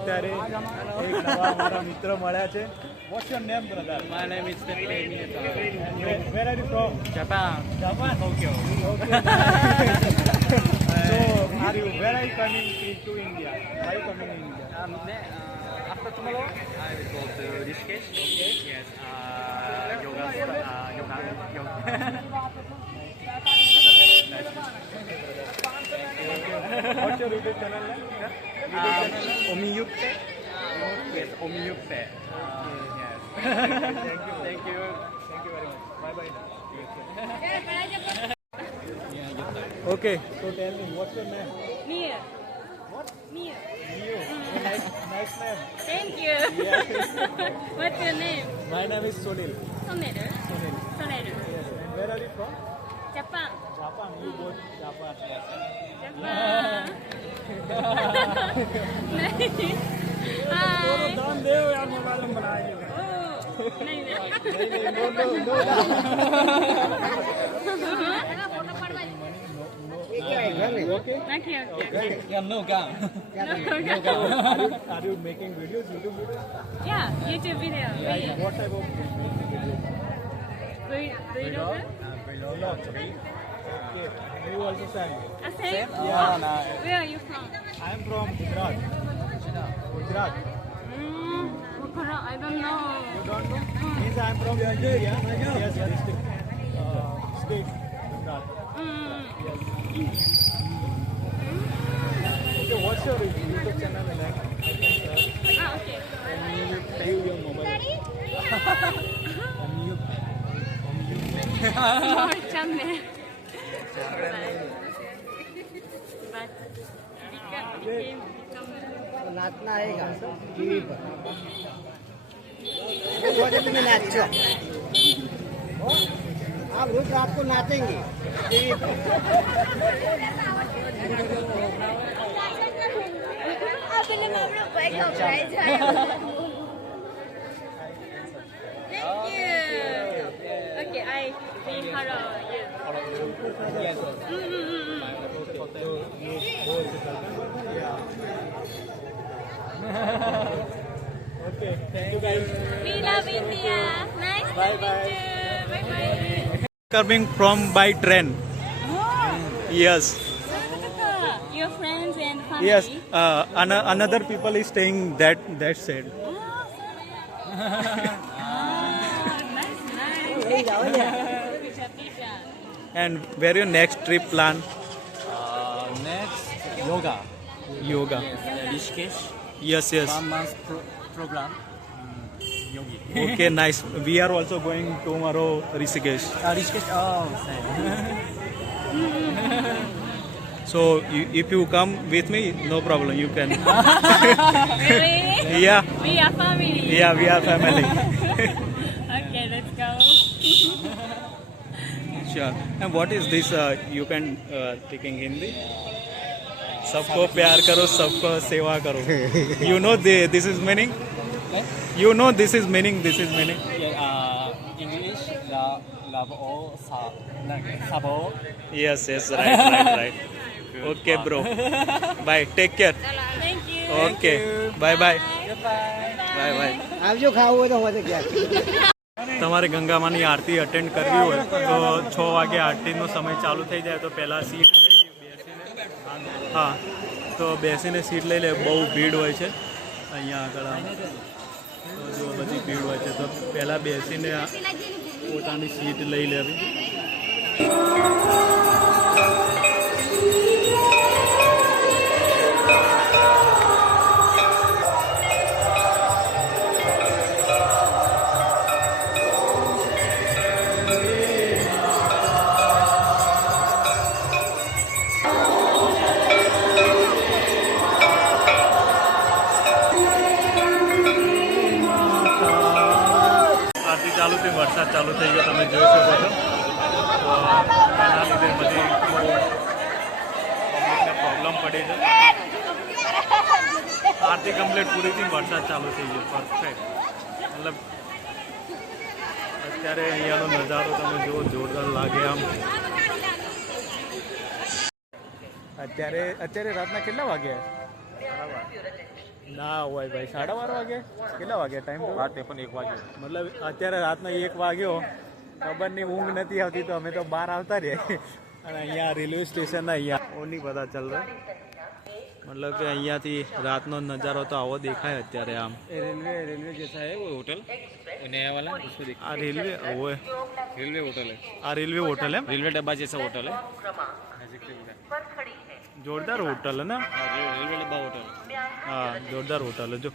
અત્યારે એક નવા મારા મિત્ર મળ્યા છે. What's your name, brother? My name is Stephen. Where are you from? Japan. Japan. Tokyo. So, where are you coming to India? Why you coming in India? After tomorrow, I will go to Rishikesh. Okay. Yes. Yoga. What's your YouTube channel name? Omiyukte. Yes, Omiyukte. Yes. Thank you. Thank you. Thank you very much. Bye bye. Okay. So tell me, what's your name? Mia. What? Mia. Leo. Nice name. Thank you. Yeah. What's your name? My name is Sunil. Soneru. Sunil. Soneru. Yes. And where are you from? Japan. Japan. You go to Japan. Yes. Japan. Nice. Hi. दान दे यार mobile में बनाएंगे. Oh. नहीं नहीं. Okay. Okay, okay. No gum. Are you making videos, YouTube videos? Yeah, YouTube video. Like what type of Vlog. vlogs? Okay. You also sang. Same? Yeah. Where are you from? I am from Gujarat. Gujarat. I don't know. You don't know? Means I am from India. Yes, district. State. Gujarat. Yes. Okay, what's your YouTube channel name? Okay. Give your mobile. More channel. नाचना आएगा TV पर में नाचो आप रोज आपको नाचेंगे TV पर Thank you. Okay, I say hello you. Yes. Okay, thank you guys. We love India. Nice to Bye, meet bye. you. Bye bye. Coming from by train. Oh, Yes. your friends and family. Yes. Another people is staying that side. Oh, nice. Picture. And where your next trip plan? Next, yoga. Yoga. Rishikesh. Yes. 1 month program. Yogi. Okay, nice. We are also going tomorrow Rishikesh. Rishikesh. Oh, same. So if you come with me, no problem. You can. Really? Yeah. We are family. Yeah, we are family. Okay, let's go. Sure. And what is this? You can speaking Hindi. सबको प्यार करो, सबको सेवा करो. You know this is meaning. You know this is meaning. This is meaning. English, love all, sabo. Yes. Right. Okay, bro. Bye. Take care. Thank you. Okay. Bye. Bye. आप जो खाओ वो तो होते क्या તમારે ગંગામાની આરતી અટેન્ડ કરવી હોય તો 6 વાગે આરતીનો સમય ચાલુ થઈ જાય તો પહેલાં સીટ લઈ લે બેસીને. હા, તો બેસીને સીટ લઈ લે. બહુ ભીડ હોય છે અહીંયા આગળ. તો જો બધી ભીડ હોય છે તો પહેલાં બેસીને પોતાની સીટ લઈ લેવી. આરતી ચાલુ થઈ, વરસાદ ચાલુ થઈ ગયો, તમે જોઈ શકો છો. તો એના લીધે બધી પબ્લિકને પ્રોબ્લેમ પડી છે. આરતી કમ્પ્લીટ પૂરી થઈ, વરસાદ ચાલુ થઈ ગયો. પરફેક્ટ. મતલબ અત્યારે અહીંયાનો નજારો તમે જુઓ, જોરદાર લાગે આમ. અત્યારે રાતના કેટલા વાગ્યા? ના હોય ભાઈ 12:30 વાગે કેટલા વાગ્યા ટાઈમ રાત 1 વાગ્યો મતલબ અત્યારે રાતના 1 વાગ્યો ખબર નહીં ઊંઘ નથી આવતી તો અમે તો બહાર આવતા રહ્યા અને અહીંયા રેલવે સ્ટેશનના અહીંયા ઓની પતા ચાલ રહા मतलब कि અહીંયાથી રાતનો નજારો તો આવો દેખાય અત્યારે આમ रेलवे जैसा है वो होटल नया वाला उसको देख આ રેલવે ઓય रेलवे होटल है આ રેલવે હોટલ है रेलवे डब्बा जैसा होटल है जोरदार होटल है ना रेलवे डब्बा होटल हाँ जोरदार होटल है जो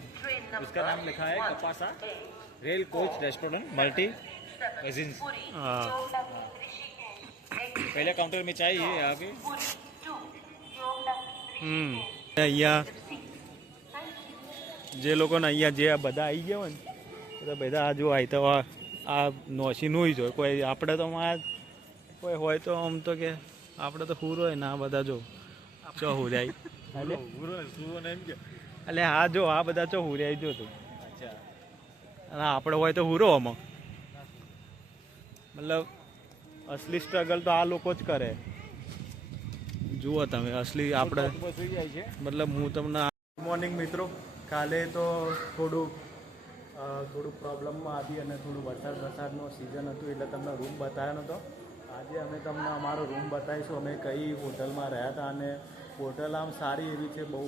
उसका नाम लिखा है कपासा rail coach restaurant multi cuisines हाँ पहले काउंटर में चाहिए यहाँ पे અહીંયા જે લોકોને અહીંયા જે આ બધા આવી ગયા હોય ને તો બધા આ જો આવી તો આ નોશીનું જ હોય કોઈ આપણે તો કોઈ હોય તો આમ તો કે આપણે તો હુરો હોય ને આ બધા જો ચો હુરાઈ એટલે હા જો આ બધા ચો હુરાઈ જો તું અને આપણે હોય તો હુરો આમાં મતલબ અસલી સ્ટ્રગલ તો આ લોકો જ કરે જુઓ તમે અસલી આપણે મતલબ હું તમને ગુડ મોર્નિંગ મિત્રો કાલે તો થોડું પ્રોબ્લેમમાં હતી અને થોડું વરસાદનો સિઝન હતું એટલે તમને રૂમ બતાવ્યો નહોતો આજે અમે તમને અમારો રૂમ બતાવીશું અમે કઈ હોટલમાં રહ્યા હતા અને હોટલ આમ સારી એવી છે બહુ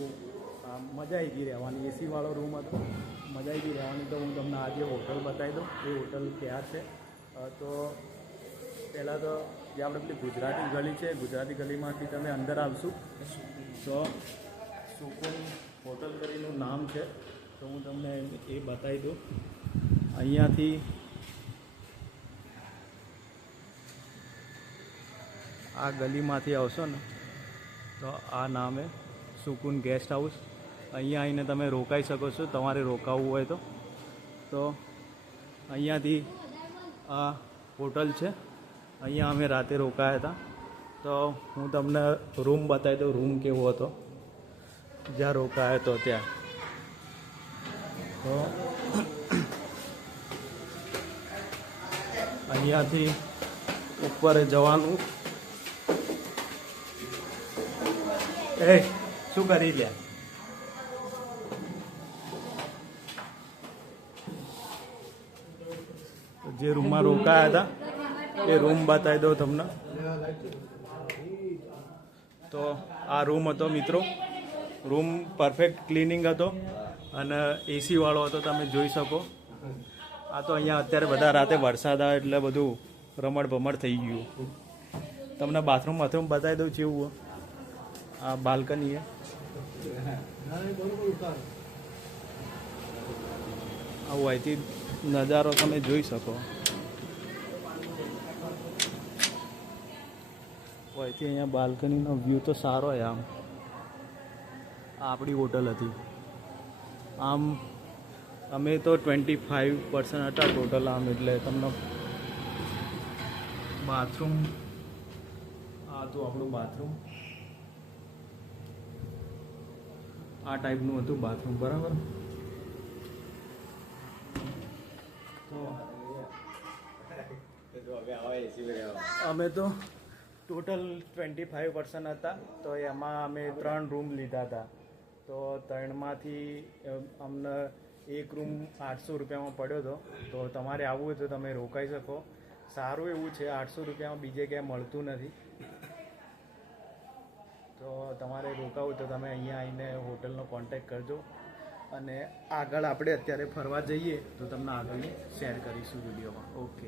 મજા આવી ગઈ રહેવાની એસીવાળો રૂમ હતો મજા આવી ગઈ રહેવાની તો હું તમને આજે હોટલ બતાવી દઉં એ હોટલ ક્યાં છે તો પહેલાં તો જે આપણે પેલી ગુજરાતી ગલી છે ગુજરાતી ગલીમાંથી તમે અંદર આવશું તો સુકૂન હોટલ કરીનું નામ છે તો હું તમને એ બતાવી દઉં અહીંયાથી આ ગલીમાંથી આવશો ને તો આ નામે સુકૂન ગેસ્ટ હાઉસ અહીંયા આવીને તમે રોકાઈ શકો છો તમારે રોકાવું હોય તો અહીંયાથી આ હોટલ છે અહીંયા અમે રાતે રોકાયા હતા તો હું તમને રૂમ બતાવી દઉં રૂમ કેવો હતો જ્યાં રોકાયો હતો ત્યાં તો અહીંયાથી ઉપર જવાનું એ શું કરી લે જે રૂમમાં રોકાયા હતા એ રૂમ બતાવી દઉં તમને તો આ રૂમ હતો મિત્રો રૂમ પરફેક્ટ ક્લિનિંગ હતો અને એસીવાળો હતો તમે જોઈ શકો આ તો અહીંયા અત્યારે બધા રાતે વરસાદ આવે એટલે બધું રમણ ભમણ થઈ ગયું તમને બાથરૂમ બતાવી દઉં કેવું આ બાલ્કની આવું અહીંથી નજારો તમે જોઈ શકો અહીંથી અહીંયા બાલ્કનીનો વ્યૂ તો સારો હોય આમ આપણી હોટલ હતી આમ અમે તો 25% હતા ટોટલ આમ એટલે તમને બાથરૂમ આ તો આપણું બાથરૂમ આ ટાઈપનું હતું બાથરૂમ બરાબર તો અમે તો ટોટલ 25% હતા તો એમાં અમે 3 રૂમ લીધા હતા તો 3માંથી અમને એક રૂમ 800 રૂપિયામાં પડ્યો હતો તો તમારે આવવું હોય તો તમે રોકાઈ શકો સારું એવું છે 800 રૂપિયામાં બીજે ક્યાંય મળતું નથી તો તમારે રોકાવું તો તમે અહીંયા આવીને હોટલનો કોન્ટેક્ટ કરજો અને આગળ આપણે અત્યારે ફરવા જઈએ તો તમને આગળની શેર કરીશું વિડીયોમાં ઓકે